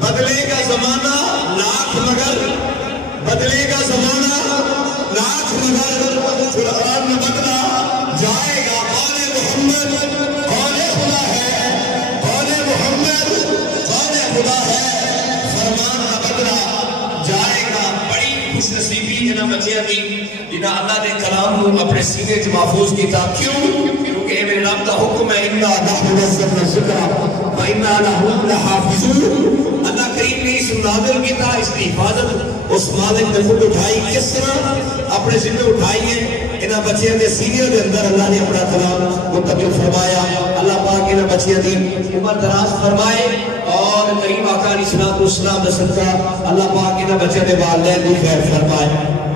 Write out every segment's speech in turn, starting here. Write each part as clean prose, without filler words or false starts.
بدلے گا زمانہ لاکھ مگر بدلے گا زمانہ لاکھ مگر قرآن میں بدلا جائے گا قول محمد قول خدا ہے قول محمد قول خدا ہے فرمان نہ بدلا جائے گا بڑی خوش نصیبی جنہ بچیاں دی جنہ اللہ نے کلام کو اپنے سینے سے محفوظ کیتا کیوں کیونکہ اے میرے رب کا حکم ہے اِنَّا نَحْنُ نَزَّلْنَا الذِّكْرَ وَإِنَّا لَهُ لَحَافِظُونَ اللہ کریم نے اس نازل کیتا اس کی حفاظت اس مالک نے خود اٹھائی کس طرح اپنے ذمہ اٹھائی ہے انہاں بچیاں دے سینیوں دے اندر اللہ نے اپنا کلام منتقل فرمایا اللہ پاک انہاں بچیاں دی عمر دراز فرمائے اور کریم آقا علیہ الصلوۃ والسلام دا صدقہ اللہ پاک انہاں بچیاں دے والدین دی خیر فرمائے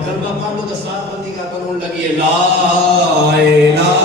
کلمہ پڑھ لو تو ساتھ بندی کا قانون لگی ہے لا الہ